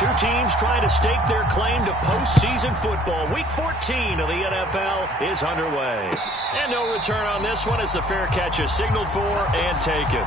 Two teams trying to stake their claim to postseason football. Week 14 of the NFL is underway. And no return on this one as the fair catch is signaled for and taken.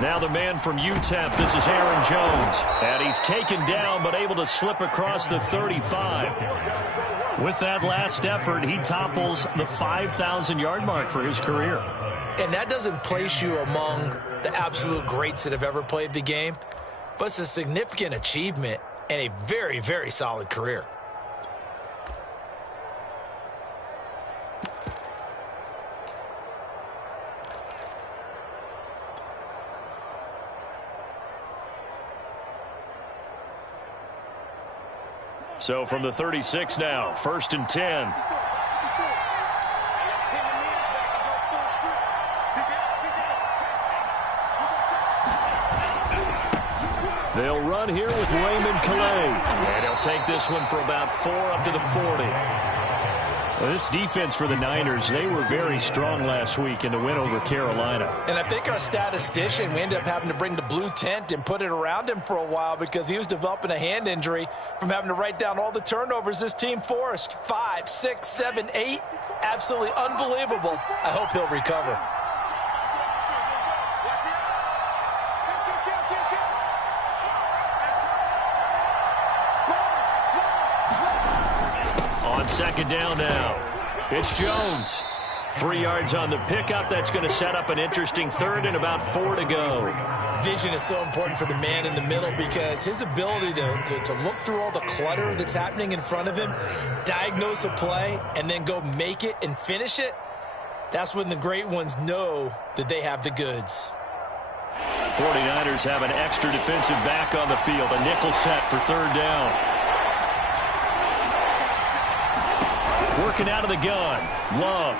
Now the man from UTEP, this is Aaron Jones. And he's taken down but able to slip across the 35. With that last effort, he topples the 5,000-yard mark for his career. And that doesn't place you among the absolute greats that have ever played the game, but it's a significant achievement and a very, very solid career. So from the 36 now, 1st and 10. They'll run here with Raymond Calais. And he'll take this one for about 4 up to the 40. Well, this defense for the Niners, they were very strong last week in the win over Carolina. And I think our statistician, we ended up having to bring the blue tent and put it around him for a while because he was developing a hand injury from having to write down all the turnovers this team forced. 5, 6, 7, 8. Absolutely unbelievable. I hope he'll recover. On second down now, it's Jones. 3 yards on the pickup. That's going to set up an interesting third and about 4 to go. Vision is so important for the man in the middle because his ability to look through all the clutter that's happening in front of him, diagnose a play, and then go make it and finish it, that's when the great ones know that they have the goods. 49ers have an extra defensive back on the field. A nickel set for third down. Working out of the gun. Love.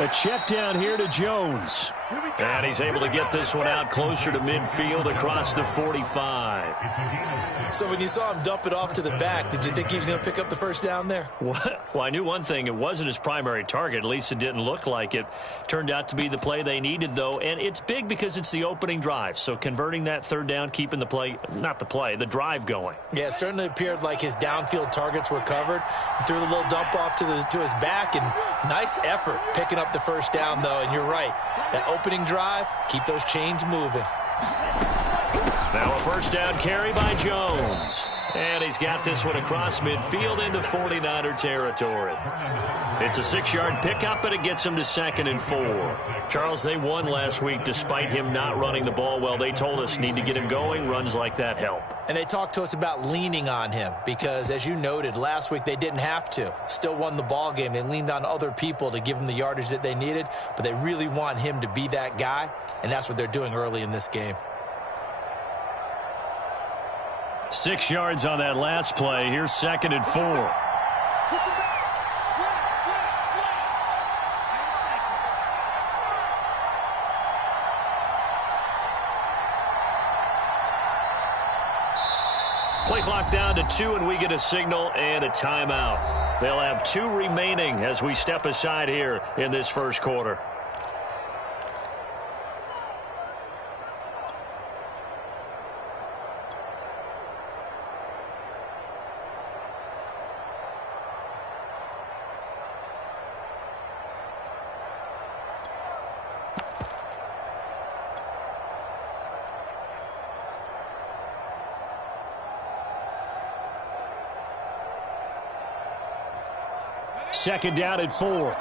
A check down here to Jones. And he's able to get this one out closer to midfield across the 45. So when you saw him dump it off to the back, did you think he was going to pick up the first down there? Well, I knew one thing. It wasn't his primary target. At least it didn't look like it. Turned out to be the play they needed, though. And it's big because it's the opening drive. So converting that third down, keeping the play, not the play, the drive going. Yeah, it certainly appeared like his downfield targets were covered. He threw the little dump off to his back, and nice effort picking up the first down, though. And you're right. That opening drive, keep those chains moving. Now a first down carry by Jones. And he's got this one across midfield into 49er territory. It's a 6-yard pickup, and it gets him to 2nd and 4. Charles, they won last week despite him not running the ball well. They told us need to get him going. Runs like that help. And they talked to us about leaning on him because, as you noted, last week they didn't have to. Still won the ball game. They leaned on other people to give them the yardage that they needed, but they really want him to be that guy, and that's what they're doing early in this game. 6 yards on that last play. Here's 2nd and 4. Play clock down to 2, and we get a signal and a timeout. They'll have 2 remaining as we step aside here in this first quarter. Second down at 4.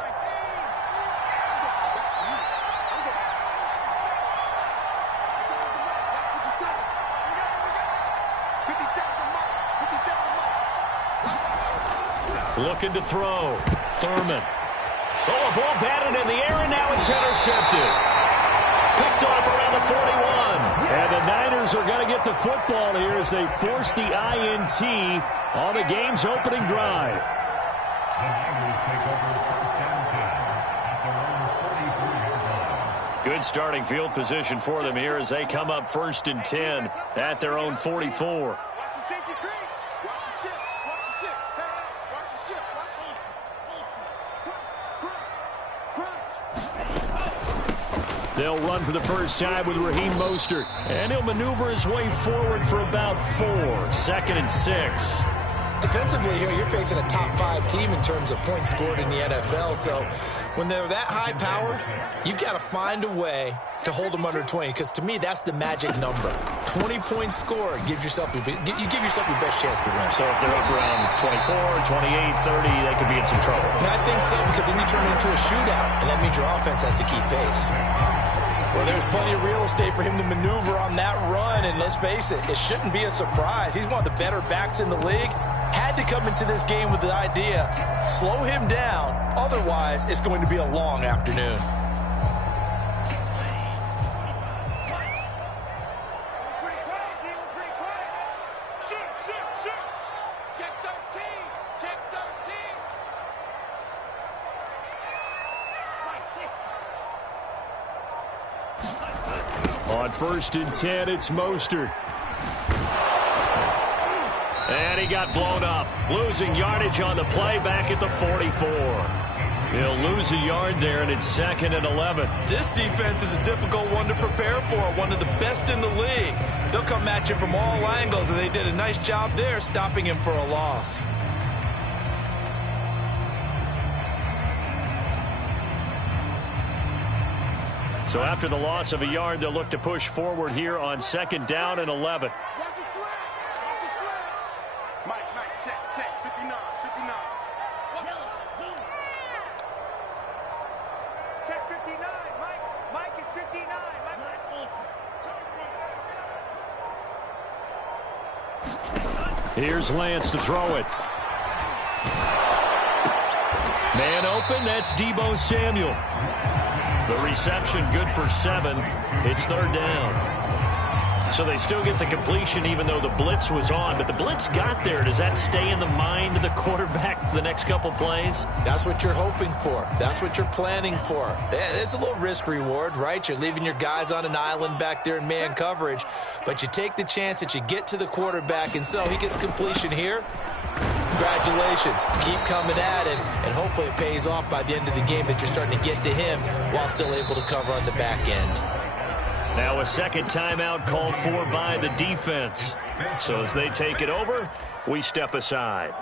Looking to throw. Thurman. Oh, a ball batted in the air, and now it's intercepted. Picked off around the 41. And the Niners are going to get the football here as they force the INT on the game's opening drive. Good starting field position for them here as they come up 1st and 10 at their own 44. They'll run for the first time with Raheem Mostert. And he'll maneuver his way forward for about 4. 2nd and 6. Defensively here, you're facing a top 5 team in terms of points scored in the NFL. So when they're that high powered, you've got to find a way to hold them under 20. Because to me, that's the magic number. 20 points scored gives yourself you give yourself your best chance to win. So if they're up around 24, 28, 30, they could be in some trouble. I think so, because then you turn it into a shootout, and that means your offense has to keep pace. Well, there's plenty of real estate for him to maneuver on that run, and let's face it, it shouldn't be a surprise. He's one of the better backs in the league. Had to come into this game with the idea, slow him down, otherwise it's going to be a long afternoon. On 1st and 10, it's Mostert. And he got blown up. Losing yardage on the play back at the 44. He'll lose a yard there, and it's 2nd and 11. This defense is a difficult one to prepare for, one of the best in the league. They'll come at you from all angles, and they did a nice job there stopping him for a loss. So after the loss of a yard, they'll look to push forward here on 2nd down and 11. Mike, check, 59. Check 59, Mike is 59. Here's Lance to throw it. Man open, that's Deebo Samuel. The reception good for 7. It's 3rd down. So they still get the completion even though the blitz was on. But the blitz got there. Does that stay in the mind of the quarterback the next couple plays? That's what you're hoping for. That's what you're planning for. It's a little risk reward, right? You're leaving your guys on an island back there in man coverage. But you take the chance that you get to the quarterback. And so he gets completion here. Congratulations. Keep coming at it, and hopefully it pays off by the end of the game that you're starting to get to him while still able to cover on the back end. Now a 2nd timeout called for by the defense. So as they take it over, we step aside.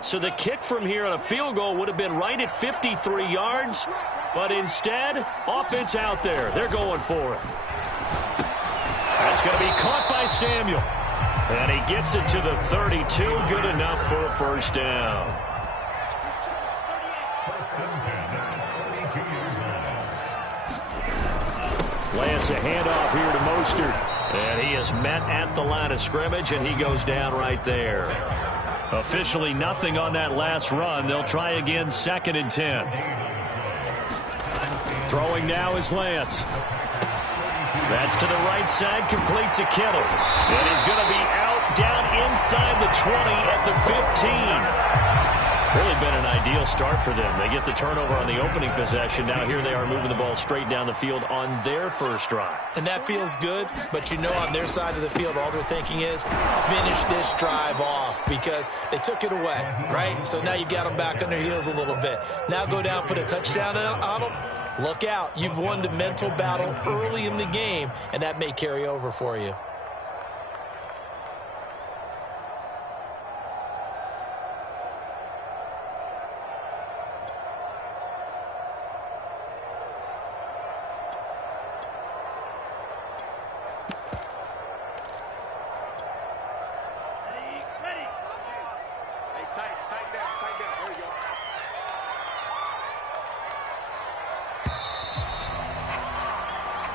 So the kick from here on a field goal would have been right at 53 yards, but instead, offense out there. They're going for it. That's going to be caught by Samuel. And he gets it to the 32. Good enough for a 1st down. Lance a handoff here to Mostert. And he is met at the line of scrimmage, and he goes down right there. Officially nothing on that last run. They'll try again 2nd and 10. Throwing now is Lance. That's to the right side, complete to Kittle. And he's going to be out down inside the 20 at the 15. Really been an ideal start for them. They get the turnover on the opening possession. Now here they are moving the ball straight down the field on their first drive. And that feels good, but you know on their side of the field, all they're thinking is finish this drive off because they took it away, right? So now you've got them back on their heels a little bit. Now go down, put a touchdown on them. Look out. You've won the mental battle early in the game, and that may carry over for you.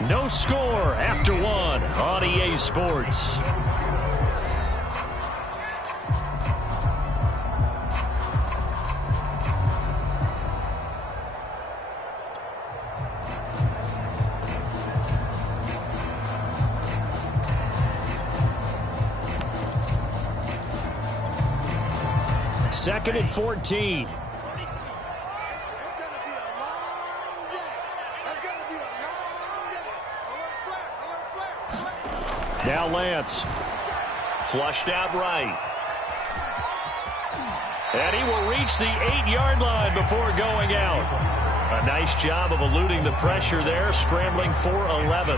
No score after one on EA Sports. Second and 14. Now Lance. Flushed out right. And he will reach the 8-yard line before going out. A nice job of eluding the pressure there, scrambling for 11.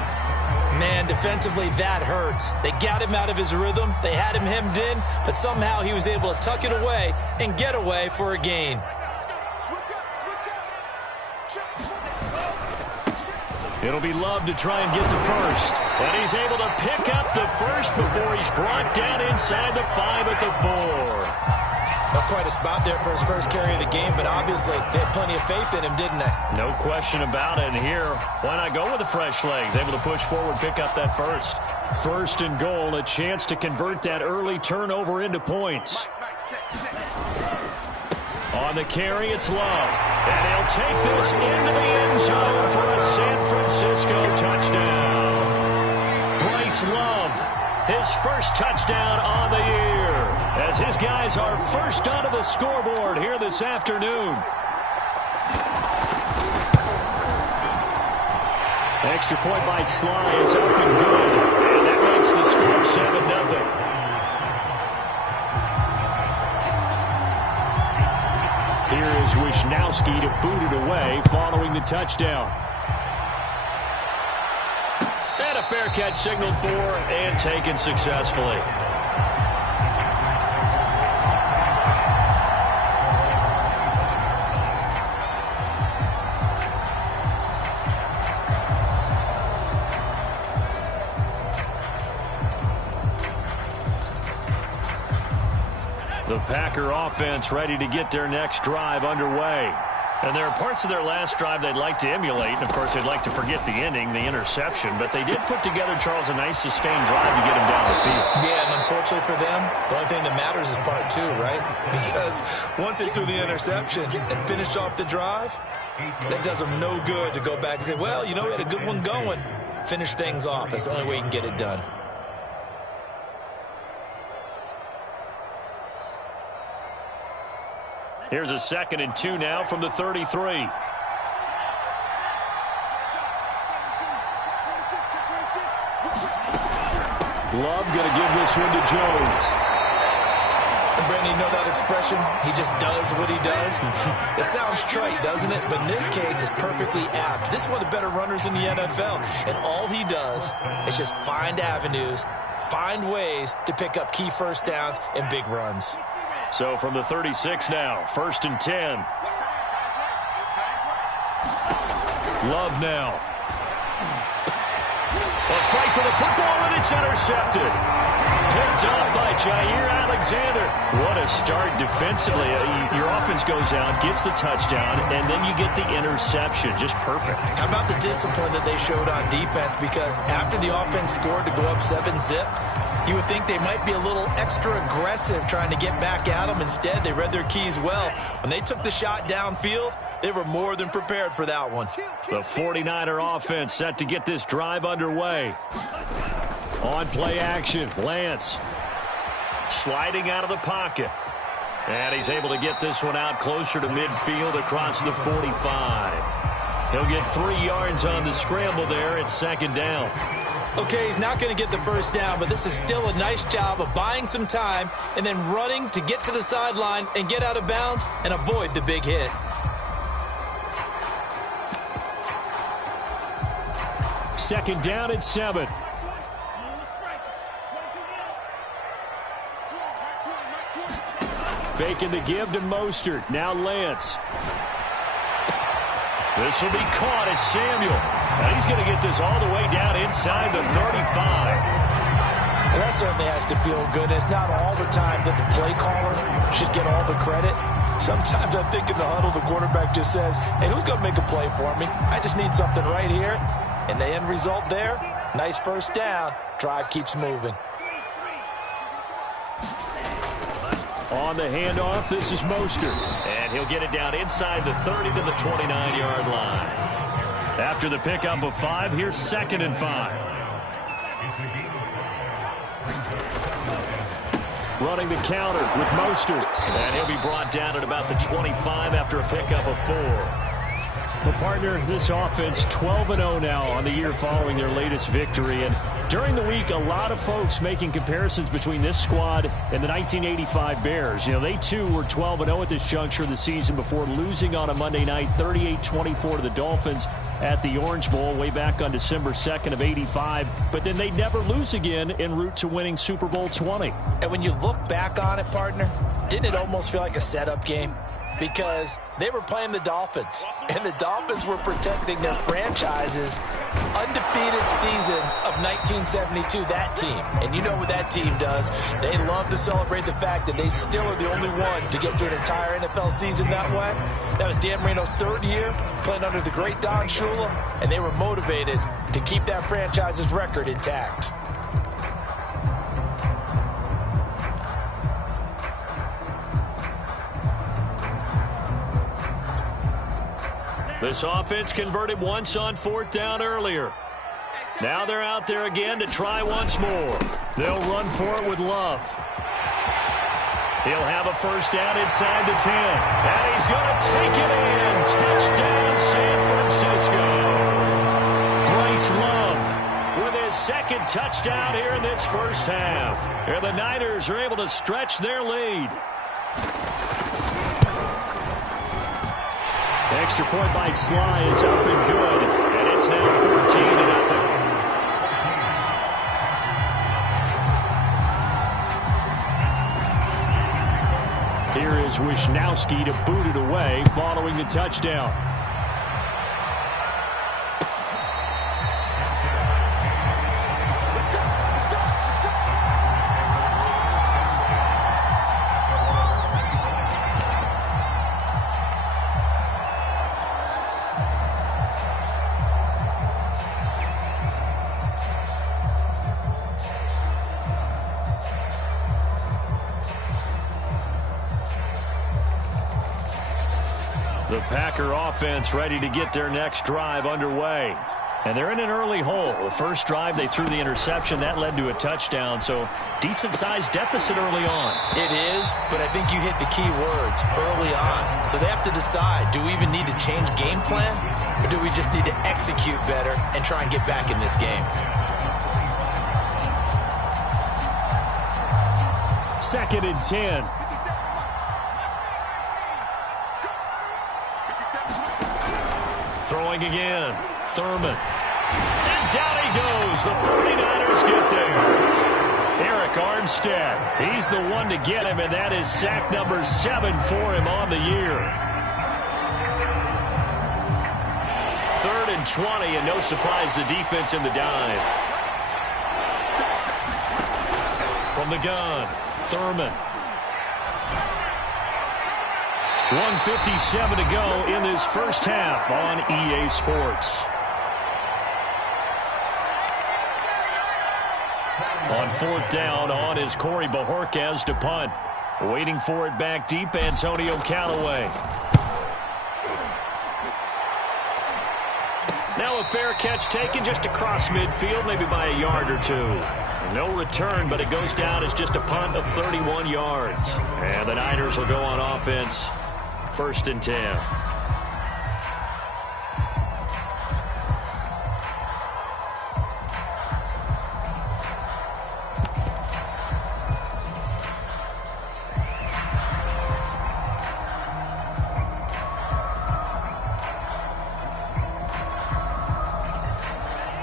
Man, defensively, that hurts. They got him out of his rhythm. They had him hemmed in, but somehow he was able to tuck it away and get away for a gain. It'll be Love to try and get the first. And he's able to pick up the first before he's brought down inside the 5 at the 4. That's quite a spot there for his first carry of the game, but obviously they had plenty of faith in him, didn't they? No question about it. And here, why not go with the fresh legs? Able to push forward, pick up that first. First and goal, a chance to convert that early turnover into points. On the carry, it's Love. And he'll take this into the end zone for a San Francisco touchdown. Bryce Love, his first touchdown on the year, as his guys are first onto the scoreboard here this afternoon. Extra point by Sly is up and good. And that makes the score 7-0. Here is Wisnowski to boot it away following the touchdown. And a fair catch signaled for and taken successfully. The Packer offense ready to get their next drive underway. And there are parts of their last drive they'd like to emulate. And, of course, they'd like to forget the ending, the interception. But they did put together, Charles, a nice sustained drive to get him down the field. Yeah, and unfortunately for them, the only thing that matters is part 2, right? Because once they threw the interception and finished off the drive, that does them no good to go back and say, well, you know, we had a good one going. Finish things off. That's the only way you can get it done. Here's a 2nd and 2 now from the 33. Love going to give this one to Jones. And Brandon, you know that expression? He just does what he does. It sounds trite, doesn't it? But in this case, it's perfectly apt. This is one of the better runners in the NFL. And all he does is just find avenues, find ways to pick up key first downs and big runs. So from the 36 now, 1st and 10. Love now. A fight for the football, and it's intercepted. Picked off by Jair Alexander. What a start defensively. Your offense goes out, gets the touchdown, and then you get the interception. Just perfect. How about the discipline that they showed on defense? Because after the offense scored to go up 7-zip, you would think they might be a little extra aggressive trying to get back at them. Instead, they read their keys well. When they took the shot downfield, they were more than prepared for that one. The 49er offense set to get this drive underway. On play action, Lance sliding out of the pocket. And he's able to get this one out closer to midfield across the 45. He'll get 3 yards on the scramble there at 2nd down. Okay, he's not going to get the first down, but this is still a nice job of buying some time and then running to get to the sideline and get out of bounds and avoid the big hit. Second down at 7. Faking the give to Mostert. Now Lance. This will be caught at Samuel. And he's going to get this all the way down inside the 35. Well, that certainly has to feel good. It's not all the time that the play caller should get all the credit. Sometimes I think in the huddle, the quarterback just says, hey, who's going to make a play for me? I just need something right here. And the end result there, nice first down. Drive keeps moving. On the handoff, this is Mostert. And he'll get it down inside the 30 to the 29-yard line. After the pickup of 5, here's 2nd and 5. Running the counter with Mostert. And he'll be brought down at about the 25 after a pickup of 4. Well, partner, this offense 12-0 now on the year following their latest victory. And during the week, a lot of folks making comparisons between this squad and the 1985 Bears. You know, they too were 12-0 at this juncture of the season before losing on a Monday night 38-24 to the Dolphins at the Orange Bowl way back on December 2nd of 85. But then they'd never lose again en route to winning Super Bowl 20. And when you look back on it, partner, didn't it almost feel like a setup game? Because they were playing the Dolphins, and the Dolphins were protecting their franchise's undefeated season of 1972, that team. And you know what that team does. They love to celebrate the fact that they still are the only one to get through an entire NFL season that way. That was Dan Marino's 3rd year, playing under the great Don Shula, and they were motivated to keep that franchise's record intact. This offense converted once on 4th down earlier. Now they're out there again to try once more. They'll run for it with Love. He'll have a first down inside the 10. And he's going to take it in. Touchdown, San Francisco. Bryce Love with his 2nd touchdown here in this first half. And the Niners are able to stretch their lead. Extra point by Sly is up and good, and it's now 14-0. Here is Wisnowski to boot it away following the touchdown. The Packer offense ready to get their next drive underway. And they're in an early hole. The first drive, they threw the interception. That led to a touchdown, so decent-sized deficit early on. It is, but I think you hit the key words, early on. So they have to decide, do we even need to change game plan, or do we just need to execute better and try and get back in this game? 2nd and 10. Throwing again. Thurman. And down he goes. The 49ers get there. Eric Armstead. He's the one to get him, and that is sack number 7 for him on the year. 3rd and 20, and no surprise, the defense in the dive. From the gun, Thurman. 1:57 to go in this first half on EA Sports. On 4th down, on is Corey Bajorquez to punt. Waiting for it back deep, Antonio Callaway. Now a fair catch taken just across midfield, maybe by a yard or 2. No return, but it goes down as just a punt of 31 yards. And the Niners will go on offense. 1st and 10.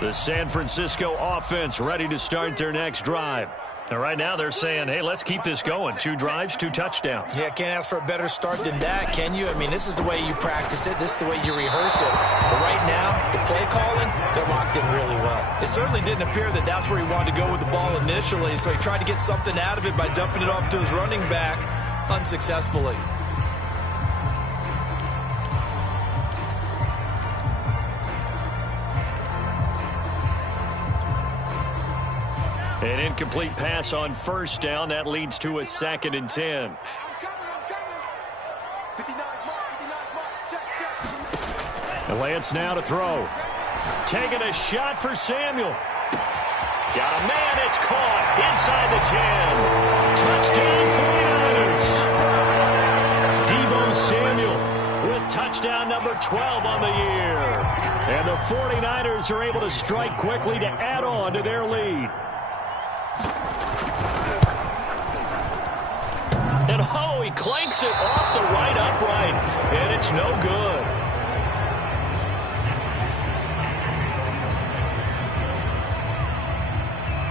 The San Francisco offense ready to start their next drive. And right now they're saying, hey, let's keep this going. 2 drives, 2 touchdowns. Yeah, can't ask for a better start than that, can you? I mean, this is the way you practice it. This is the way you rehearse it. But right now, the play calling, they're locked in really well. It certainly didn't appear that that's where he wanted to go with the ball initially, so he tried to get something out of it by dumping it off to his running back unsuccessfully. An incomplete pass on first down. That leads to a 2nd and 10. I'm coming. 59 mark, check. And Lance now to throw. Taking a shot for Samuel. Got a man, it's caught inside the 10. Touchdown 49ers. Deebo Samuel with touchdown number 12 on the year. And the 49ers are able to strike quickly to add on to their lead. And he clanks it off the right upright, and it's no good.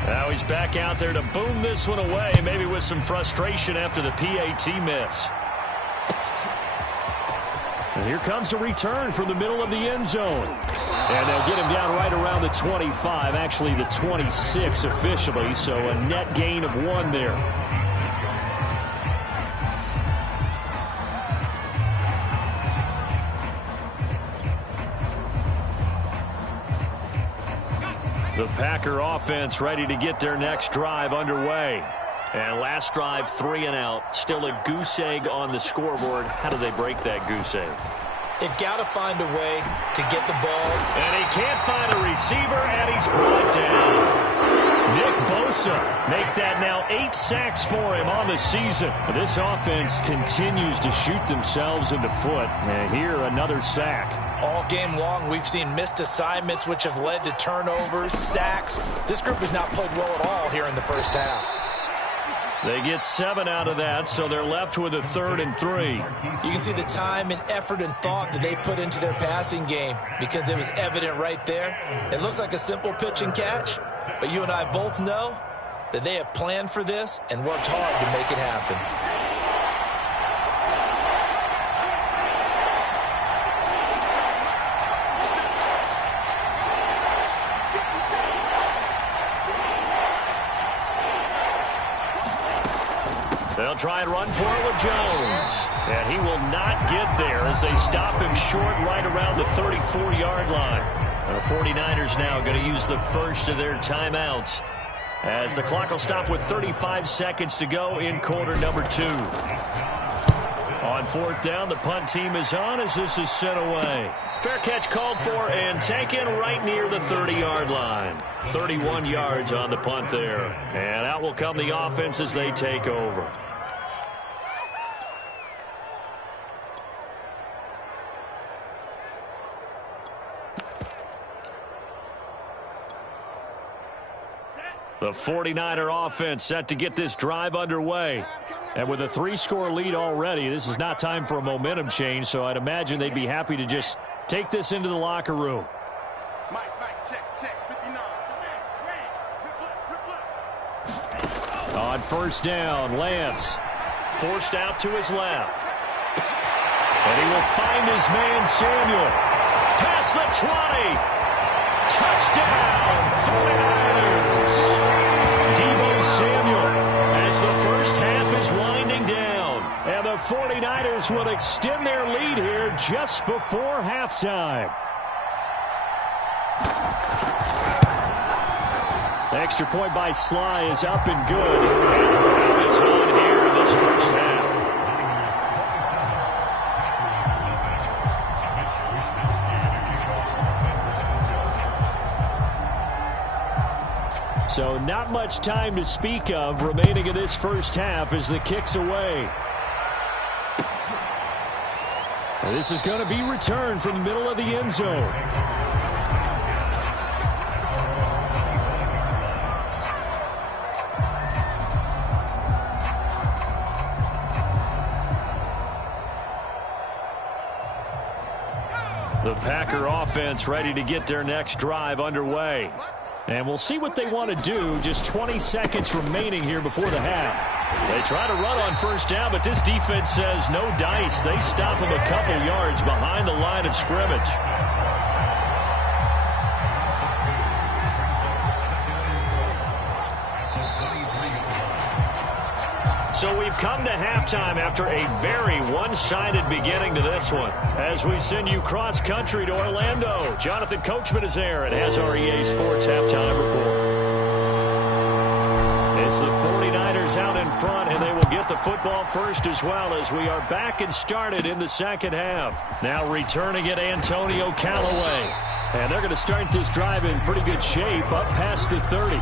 Now he's back out there to boom this one away, maybe with some frustration after the PAT miss. And here comes a return from the middle of the end zone. And they'll get him down right around the 25, actually the 26 officially, so a net gain of 1 there. The Packer offense ready to get their next drive underway. And last drive, 3 and out. Still a goose egg on the scoreboard. How do they break that goose egg? They've got to find a way to get the ball. And he can't find a receiver, and he's brought down. Nick Bosa make that now 8 sacks for him on the season. This offense continues to shoot themselves in the foot. And here, another sack. All game long, we've seen missed assignments, which have led to turnovers, sacks. This group has not played well at all here in the first half. They get 7 out of that, so they're left with a 3rd and 3. You can see the time and effort and thought that they put into their passing game because it was evident right there. It looks like a simple pitch and catch, but you and I both know that they have planned for this and worked hard to make it happen. They'll try and run for it with Jones. And he will not get there as they stop him short right around the 34-yard line. And the 49ers now going to use the first of their timeouts as the clock will stop with 35 seconds to go in quarter number 2. On 4th down, the punt team is on as this is sent away. Fair catch called for and taken right near the 30-yard line. 31 yards on the punt there. And out will come the offense as they take over. The 49er offense set to get this drive underway. And with a 3-score lead already, this is not time for a momentum change, so I'd imagine they'd be happy to just take this into the locker room. Mike, check, 59. On 1st down, Lance forced out to his left. And he will find his man, Samuel. Past the 20. Touchdown, 49ers. Deebo Samuel as the first half is winding down. And the 49ers will extend their lead here just before halftime. The extra point by Sly is up and good. And it's on here in this first half. So not much time to speak of remaining in this first half as the kick's away. And this is going to be returned from the middle of the end zone. The Packer offense ready to get their next drive underway. And we'll see what they want to do. Just 20 seconds remaining here before the half. They try to run on 1st down, but this defense says no dice. They stop him a couple yards behind the line of scrimmage. So we've come to halftime after a very one-sided beginning to this one. As we send you cross-country to Orlando, Jonathan Coachman is there and has our EA Sports Halftime Report. It's the 49ers out in front, and they will get the football first as well as we are back and started in the second half. Now returning it, Antonio Callaway. And they're going to start this drive in pretty good shape up past the 30.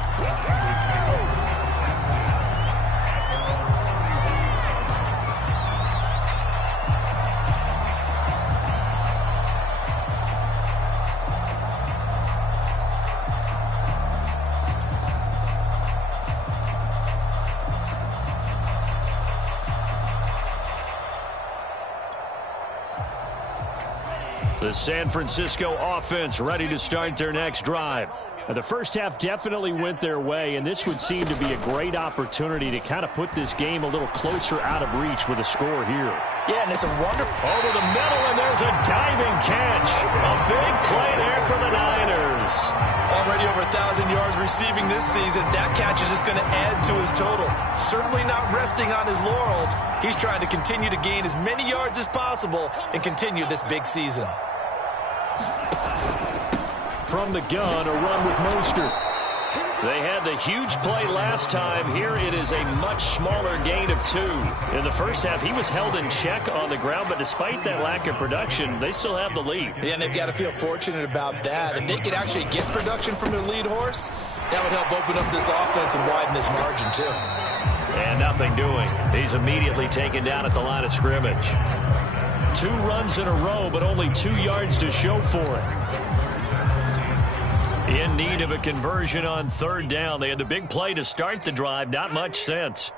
The San Francisco offense ready to start their next drive. The first half definitely went their way, and this would seem to be a great opportunity to kind of put this game a little closer out of reach with a score here. Yeah, and it's a wonderful... Over the middle, and there's a diving catch. A big play there for the Niners. Already over 1,000 yards receiving this season. That catch is just going to add to his total. Certainly not resting on his laurels. He's trying to continue to gain as many yards as possible and continue this big season. From the gun, a run with Mostert. They had the huge play last time. Here it is a much smaller gain of 2. In the first half, he was held in check on the ground, but despite that lack of production, they still have the lead. Yeah, and they've got to feel fortunate about that. If they could actually get production from their lead horse, that would help open up this offense and widen this margin, too. And nothing doing. He's immediately taken down at the line of scrimmage. 2 runs in a row, but only 2 yards to show for it. In need of a conversion on third down. They had the big play to start the drive. Not much sense.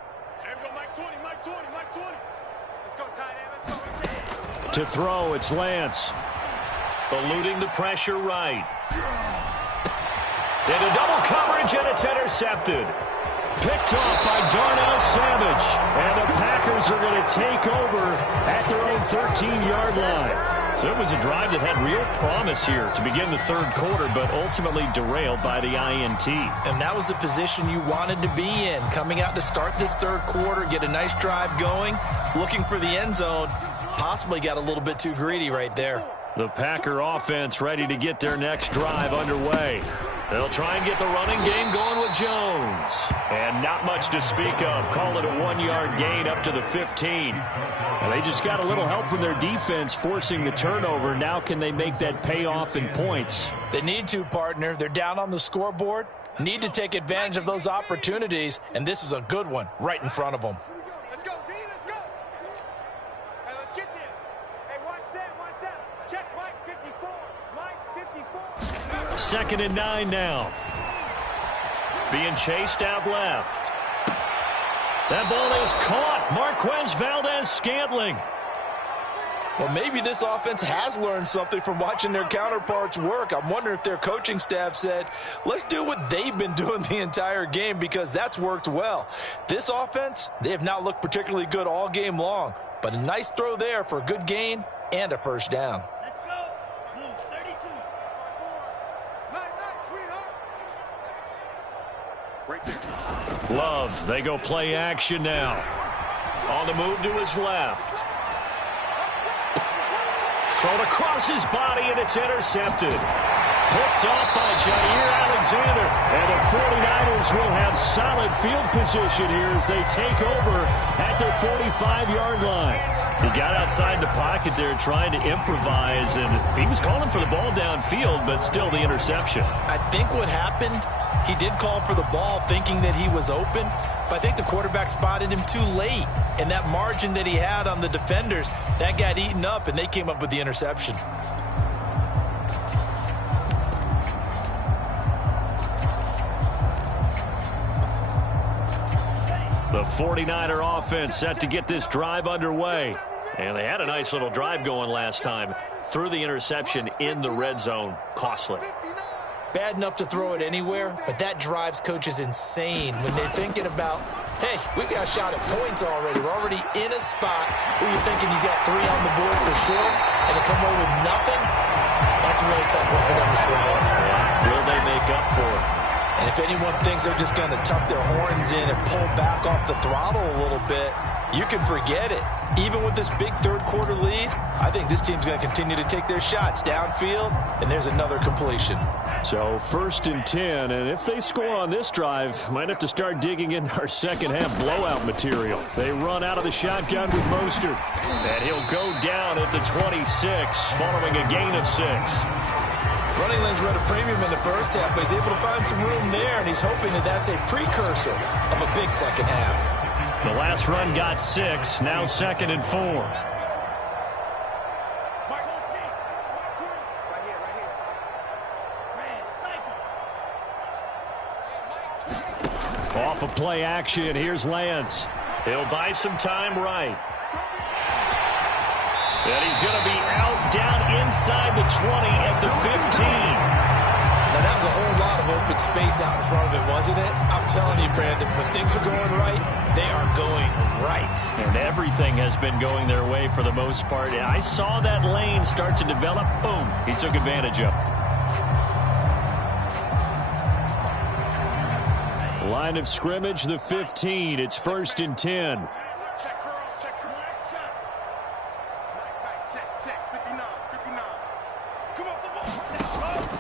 To throw, it's Lance. Eluding the pressure right. Into double coverage, and it's intercepted. Picked off by Darnell Savage. And the Packers are going to take over at their own 13-yard line. So it was a drive that had real promise here to begin the third quarter, but ultimately derailed by the INT. And that was the position you wanted to be in, coming out to start this third quarter, get a nice drive going, looking for the end zone. Possibly got a little bit too greedy right there. The Packer offense ready to get their next drive underway. They'll try and get the running game going with Jones. And not much to speak of. Call it a 1-yard gain up to the 15. And they just got a little help from their defense forcing the turnover. Now can they make that pay off in points? They need to, partner. They're down on the scoreboard. Need to take advantage of those opportunities. And this is a good one right in front of them. Let's go, D, let's go. Hey, let's get this. Hey, one set. Check Mike 54. Mike 54. 2nd and 9 now. Being chased out left. That ball is caught. Marquez Valdez-Scantling. Well, maybe this offense has learned something from watching their counterparts work. I'm wondering if their coaching staff said, let's do what they've been doing the entire game, because that's worked well. This offense, they have not looked particularly good all game long, but a nice throw there for a good gain and a first down. Let's go. 32. Nice, sweetheart. Right there. Love, they go play action now. On the move to his left. Thrown across his body, and it's intercepted. Picked off by Jair Alexander. And the 49ers will have solid field position here as they take over at their 45-yard line. He got outside the pocket there trying to improvise, and he was calling for the ball downfield, but still the interception. I think what happened, he did call for the ball thinking that he was open, but I think the quarterback spotted him too late. And that margin that he had on the defenders, that got eaten up, and they came up with the interception. The 49er offense set to get this drive underway. And they had a nice little drive going last time. Threw the interception in the red zone. Costly. Bad enough to throw it anywhere, but that drives coaches insane when they're thinking about, hey, we got a shot at points already. We're already in a spot where you're thinking you got 3 on the board for sure, and to come away with nothing, that's a really tough one for them to swallow. Will they make up for it? And if anyone thinks they're just going to tuck their horns in and pull back off the throttle a little bit, You can forget it. Even with this big third-quarter lead, I think this team's going to continue to take their shots downfield, and there's another completion. So 1st and 10, and if they score on this drive, might have to start digging into our second-half blowout material. They run out of the shotgun with Mostert, and he'll go down at the 26 following a gain of 6. Running lanes were at a premium in the first half, but he's able to find some room there, and he's hoping that that's a precursor of a big second half. The last run got 6, now 2nd and 4. Off of play action, here's Lance. He'll buy some time right. And he's going to be out down inside the 20 at the 15. Now, that was a whole lot of open space out in front of him, wasn't it? I'm telling you, Brandon, when things are going right, they are going right. And everything has been going their way for the most part. I saw that lane start to develop. Boom. He took advantage of it. Line of scrimmage, the 15. It's 1st and 10.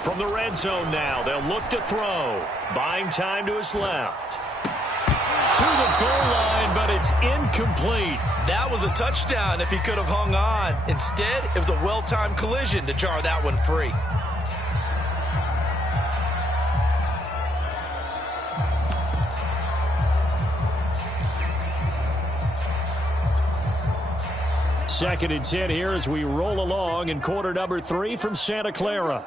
From the red zone now, they'll look to throw. Buying time to his left. To the goal line, but it's incomplete. That was a touchdown if he could have hung on. Instead, it was a well-timed collision to jar that one free. Second and 10 here as we roll along in quarter number 3 from Santa Clara.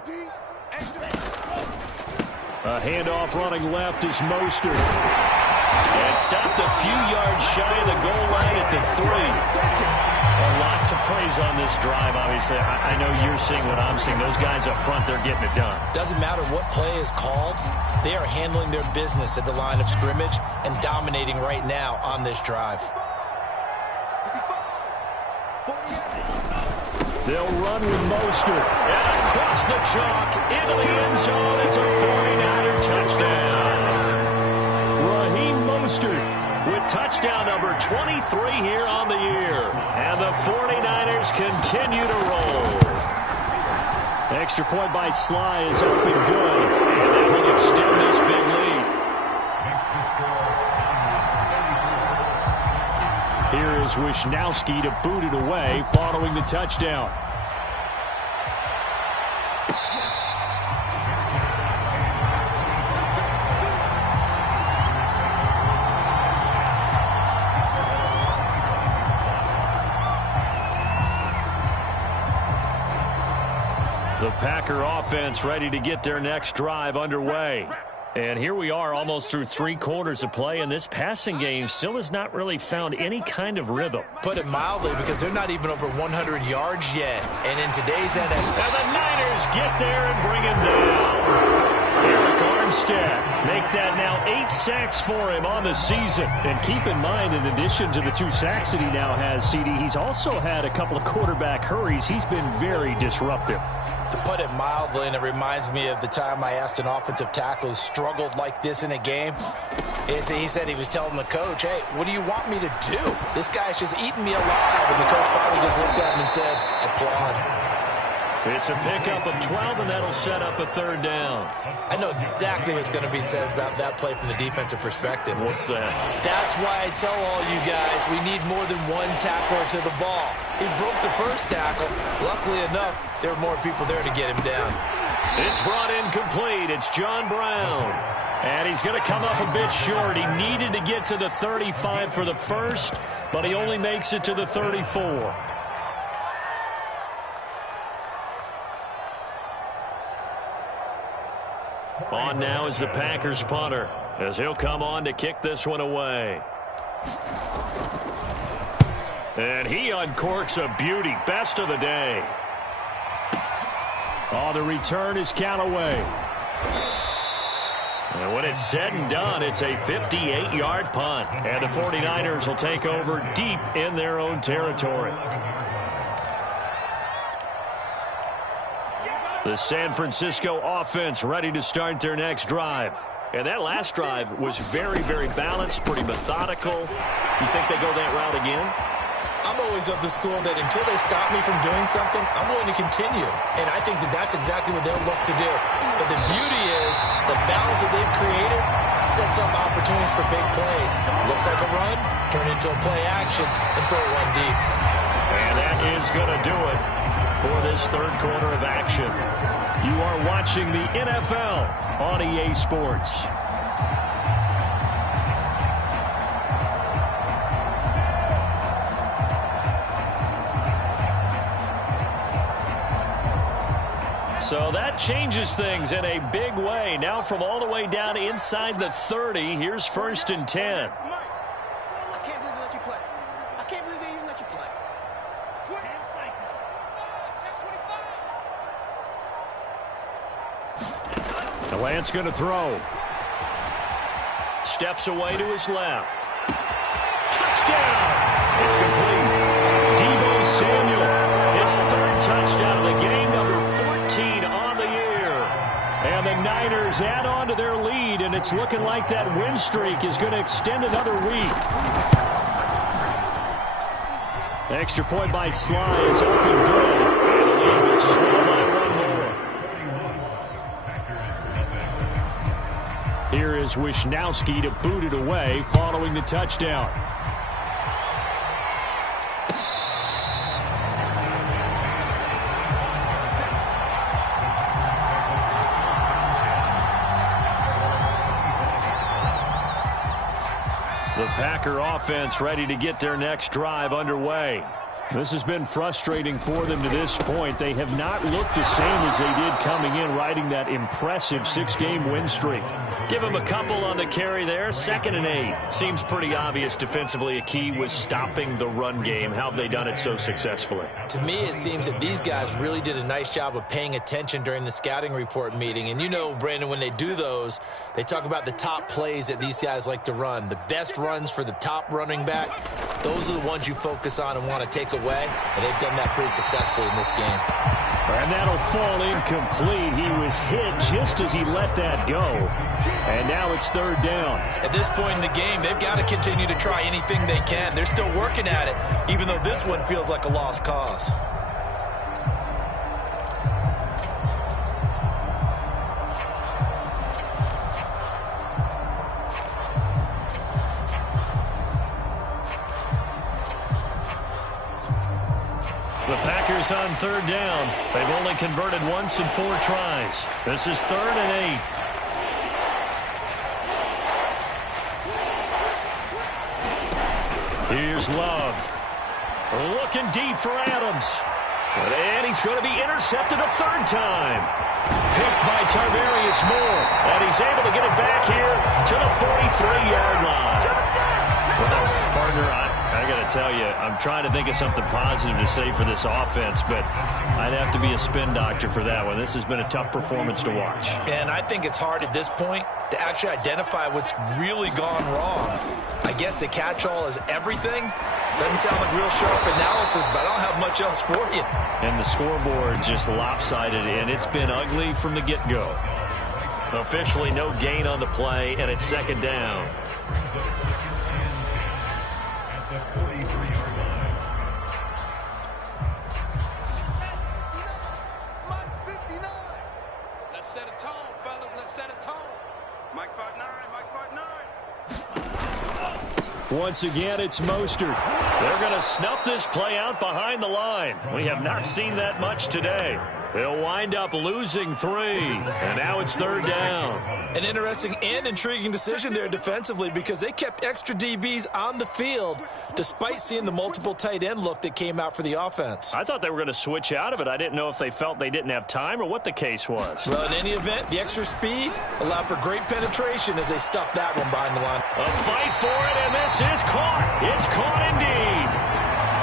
A handoff running left is Mostert. And stopped a few yards shy of the goal line at the 3. Lots of praise on this drive, obviously. I know you're seeing what I'm seeing. Those guys up front, they're getting it done. Doesn't matter what play is called. They are handling their business at the line of scrimmage and dominating right now on this drive. They'll run with Mostert. And across the chalk into the end zone. It's a 49er touchdown. Raheem Mostert with touchdown number 23 here on the year. And the 49ers continue to roll. Extra point by Sly is up and good. And that will extend this big lead. Here is Wisnowski to boot it away following the touchdown. The Packer offense ready to get their next drive underway. And here we are almost through 3 quarters of play, and this passing game still has not really found any kind of rhythm. Put it mildly, because they're not even over 100 yards yet. And in today's NFL... And the Niners get there and bring him down. Eric Armstead make that now 8 sacks for him on the season. And keep in mind, in addition to the 2 sacks that he now has, CD, he's also had a couple of quarterback hurries. He's been very disruptive. To put it mildly, and it reminds me of the time I asked an offensive tackle who struggled like this in a game. He said he was telling the coach, hey, what do you want me to do? This guy's just eating me alive. And the coach finally just looked at him and said, applaud. It's a pickup of 12, and that'll set up a 3rd down. I know exactly what's going to be said about that play from the defensive perspective. What's that? That's why I tell all you guys we need more than one tackler to the ball. He broke the first tackle. Luckily enough, there were more people there to get him down. It's brought in complete. It's John Brown. And he's going to come up a bit short. He needed to get to the 35 for the first, but he only makes it to the 34. On now is the Packers punter, as he'll come on to kick this one away. And he uncorks a beauty. Best of the day. Oh, the return is Callaway. And when it's said and done, it's a 58-yard punt. And the 49ers will take over deep in their own territory. The San Francisco offense ready to start their next drive. And that last drive was very, very balanced, pretty methodical. You think they go that route again? I'm always of the school that until they stop me from doing something, I'm willing to continue. And I think that that's exactly what they'll look to do. But the beauty is the balance that they've created sets up opportunities for big plays. Looks like a run, turn into a play action, and throw one deep. And that is going to do it for this third quarter of action. You are watching the NFL on EA Sports. So that changes things in a big way. Now from all the way down inside the 30, here's 1st and 10. I can't believe they let you play. I can't believe they even let you play. 10 seconds. Check 25. The Lance going to throw. Steps away to his left. Touchdown! It's complete. Deebo Samuel, his 3rd touchdown of the game, number 14 on the year. And the Niners add on to their lead, and it's looking like that win streak is going to extend another week. Extra point by Sly is up and good. And the lead will swell by 1 more. Here is Wisnowski to boot it away following the touchdown. The Packer offense ready to get their next drive underway. This has been frustrating for them to this point. They have not looked the same as they did coming in, riding that impressive 6-game win streak. Give them a couple on the carry there. 2nd and 8. Seems pretty obvious defensively a key was stopping the run game. How have they done it so successfully? To me, it seems that these guys really did a nice job of paying attention during the scouting report meeting. And you know, Brandon, when they do those, they talk about the top plays that these guys like to run. The best runs for the top running back, those are the ones you focus on and want to take away. And they've done that pretty successfully in this game. And that'll fall incomplete. He was hit just as he let that go. And now it's 3rd down. At this point in the game, they've got to continue to try anything they can. They're still working at it, even though this one feels like a lost cause. The Packers on 3rd down. They've only converted once in 4 tries. This is 3rd and 8. Here's Love. Looking deep for Adams. And he's going to be intercepted a 3rd time. Picked by Tarvarius Moore. And he's able to get it back here to the 43-yard line. Well, partner, I got to tell you, I'm trying to think of something positive to say for this offense, but I'd have to be a spin doctor for that one. This has been a tough performance to watch. And I think it's hard at this point to actually identify what's really gone wrong. I guess the catch-all is everything. Doesn't sound like real sharp analysis, but I don't have much else for you. And the scoreboard just lopsided, and it's been ugly from the get-go. Officially no gain on the play, and it's 2nd down. Mike's 59. Let's set a tone, fellas. Let's set a tone. Mike's 5'9". Mike's 5'9". Once again, it's Mostert. They're going to snuff this play out behind the line. We have not seen that much today. They'll wind up losing 3, and now it's 3rd down. An interesting and intriguing decision there defensively because they kept extra DBs on the field despite seeing the multiple tight end look that came out for the offense. I thought they were going to switch out of it. I didn't know if they felt they didn't have time or what the case was. Well, in any event, the extra speed allowed for great penetration as they stuffed that one behind the line. A fight for it, and this is caught. It's caught indeed.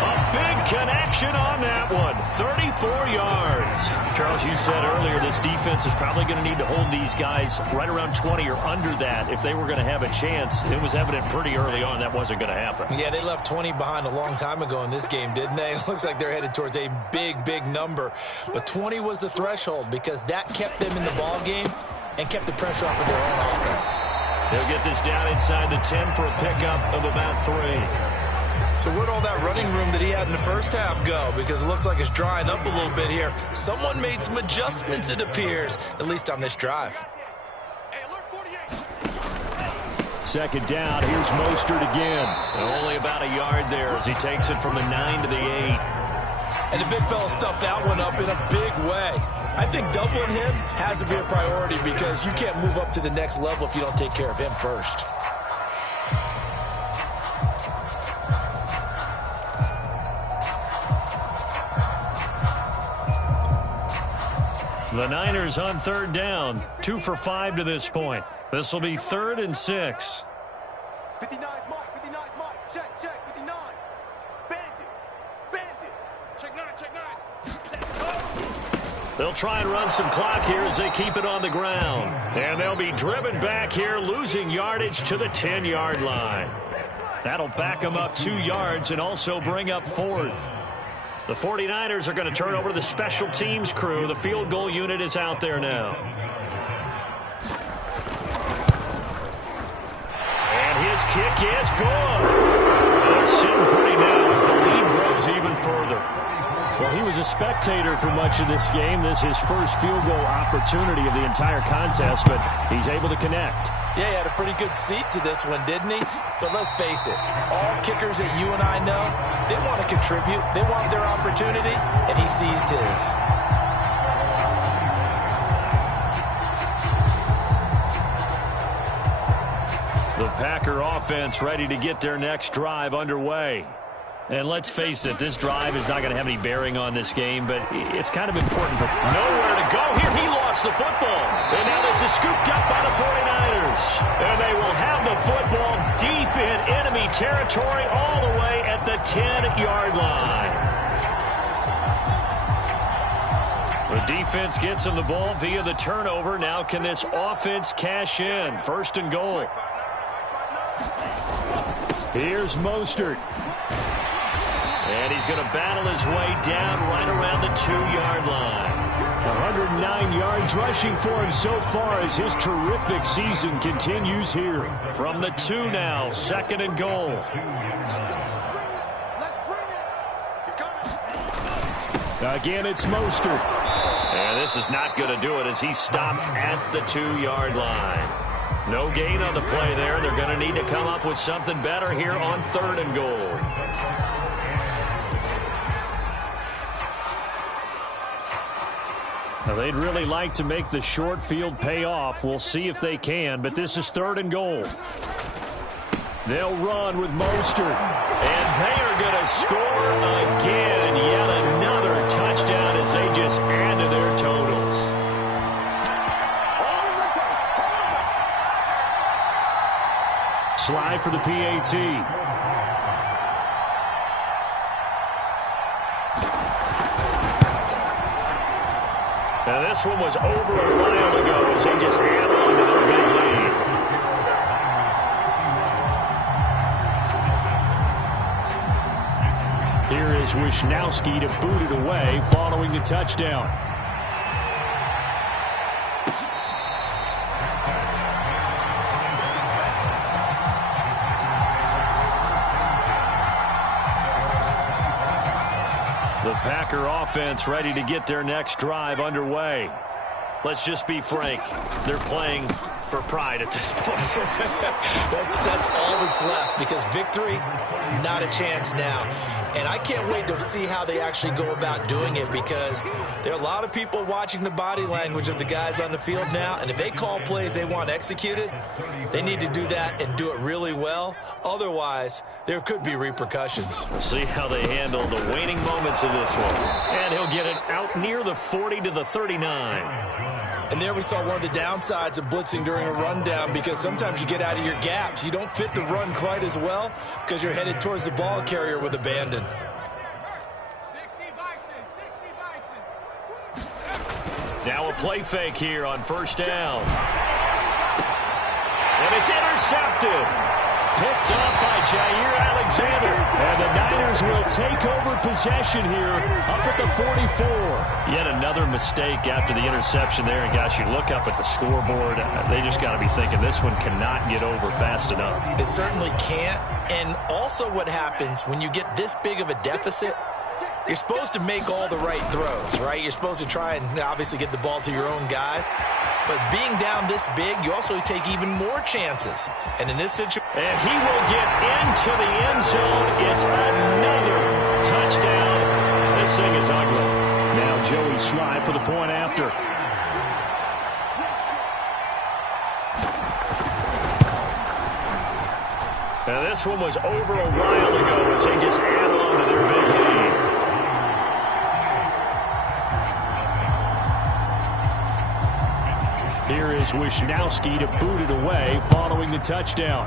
A big connection on that one. 34 yards. Charles, you said earlier this defense is probably going to need to hold these guys right around 20 or under that if they were going to have a chance. It was evident pretty early on that wasn't going to happen. Yeah, they left 20 behind a long time ago in this game, didn't they? It looks like they're headed towards a big, big number. But 20 was the threshold because that kept them in the ball game and kept the pressure off of their own offense. They'll get this down inside the 10 for a pickup of about 3. So where'd all that running room that he had in the first half go? Because it looks like it's drying up a little bit here. Someone made some adjustments, it appears, at least on this drive. Hey, alert 48. Second down, here's Mostert again. Only about a yard there as he takes it from the 9 to the 8. And the big fella stuffed that one up in a big way. I think doubling him has to be a priority because you can't move up to the next level if you don't take care of him first. The Niners on third down, 2 for 5 to this point. This will be 3rd and 6. 59's Mike, 59's Mike. Check, 59. Bandit. Check 9, check 9. They'll try and run some clock here as they keep it on the ground. And they'll be driven back here, losing yardage to the 10-yard line. That'll back them up 2 yards and also bring up 4th. The 49ers are going to turn over to the special teams crew. The field goal unit is out there now. And his kick is good. They're sitting pretty now as the lead grows even further. Well, he was a spectator for much of this game. This is his first field goal opportunity of the entire contest, but he's able to connect. Yeah, he had a pretty good seat to this one, didn't he? But let's face it, all kickers that you and I know, they want to contribute. They want their opportunity, and he seized his. The Packer offense ready to get their next drive underway. And let's face it, this drive is not going to have any bearing on this game, but it's kind of important for nowhere to go. Here he lost the football. And now this is scooped up by the 49ers. And they will have the football deep in enemy territory all the way at the 10-yard line. The defense gets him the ball via the turnover. Now can this offense cash in? 1st and goal. Here's Mostert. And he's going to battle his way down right around the 2-yard line. 109 yards rushing for him so far as his terrific season continues here. From the 2 now, 2nd and goal. Let's bring it. He's coming. Again, it's Mostert. And this is not going to do it as he stopped at the 2-yard line. No gain on the play there. They're going to need to come up with something better here on 3rd and goal. Now, they'd really like to make the short field pay off. We'll see if they can, but this is 3rd and goal. They'll run with Mostert. And they are going to score again. Yet another touchdown as they just add to their totals. Slide for the PAT. Now this one was over a while ago as they just add on to their big lead. Here is Wisnowski to boot it away following the touchdown. The Packer offense ready to get their next drive underway. Let's just be frank. They're playing for pride at this point. That's all that's left because victory, not a chance now. And I can't wait to see how they actually go about doing it because there are a lot of people watching the body language of the guys on the field now. And if they call plays they want executed, they need to do that and do it really well. Otherwise, there could be repercussions. We'll see how they handle the waning moments of this one. And he'll get it out near the 40 to the 39. And there we saw one of the downsides of blitzing during a rundown because sometimes you get out of your gaps. You don't fit the run quite as well because you're headed towards the ball carrier with abandon. 60 Bison. Now a play fake here on 1st down. And it's intercepted. Picked off by Jair Alexander. And the Niners will take over possession here up at the 44. Yet another mistake after the interception there. And, gosh, you look up at the scoreboard. They just got to be thinking this one cannot get over fast enough. It certainly can't. And also what happens when you get this big of a deficit, you're supposed to make all the right throws, right? You're supposed to try and obviously get the ball to your own guys. But being down this big, you also take even more chances. And in this situation... And he will get into the end zone. It's another touchdown. This thing is ugly. Now Joey Slye for the point after. Now this one was over a while ago as they just add on to their big lead. Here is Wisnowski to boot it away following the touchdown.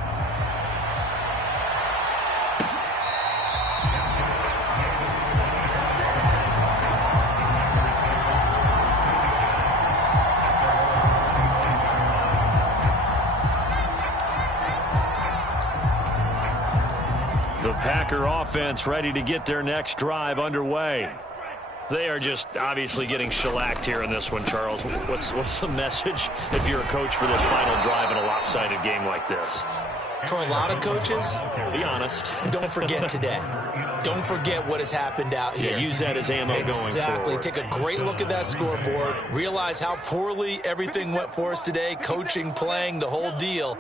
The Packer offense ready to get their next drive underway. They are just obviously getting shellacked here in this one, Charles. What's the message if you're a coach for this final drive in a lopsided game like this? For a lot of coaches, be honest. Don't forget today. Don't forget what has happened out here. Yeah, use that as ammo going forward. Exactly. Take a great look at that scoreboard. Realize how poorly everything went for us today. Coaching, playing, the whole deal.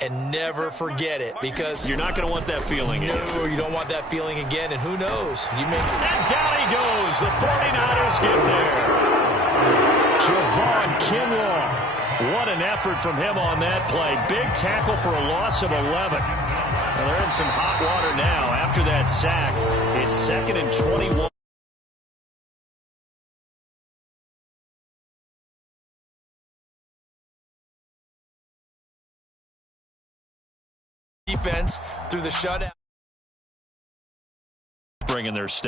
And never forget it, because you're not going to want that feeling again. No, you don't want that feeling again, and who knows? You may. And down he goes. The 49ers get there. Javon Kinlaw. What an effort from him on that play. Big tackle for a loss of 11. Well, they're in some hot water now after that sack. It's 2nd and 21. Defense through the shutout. Bringing their step.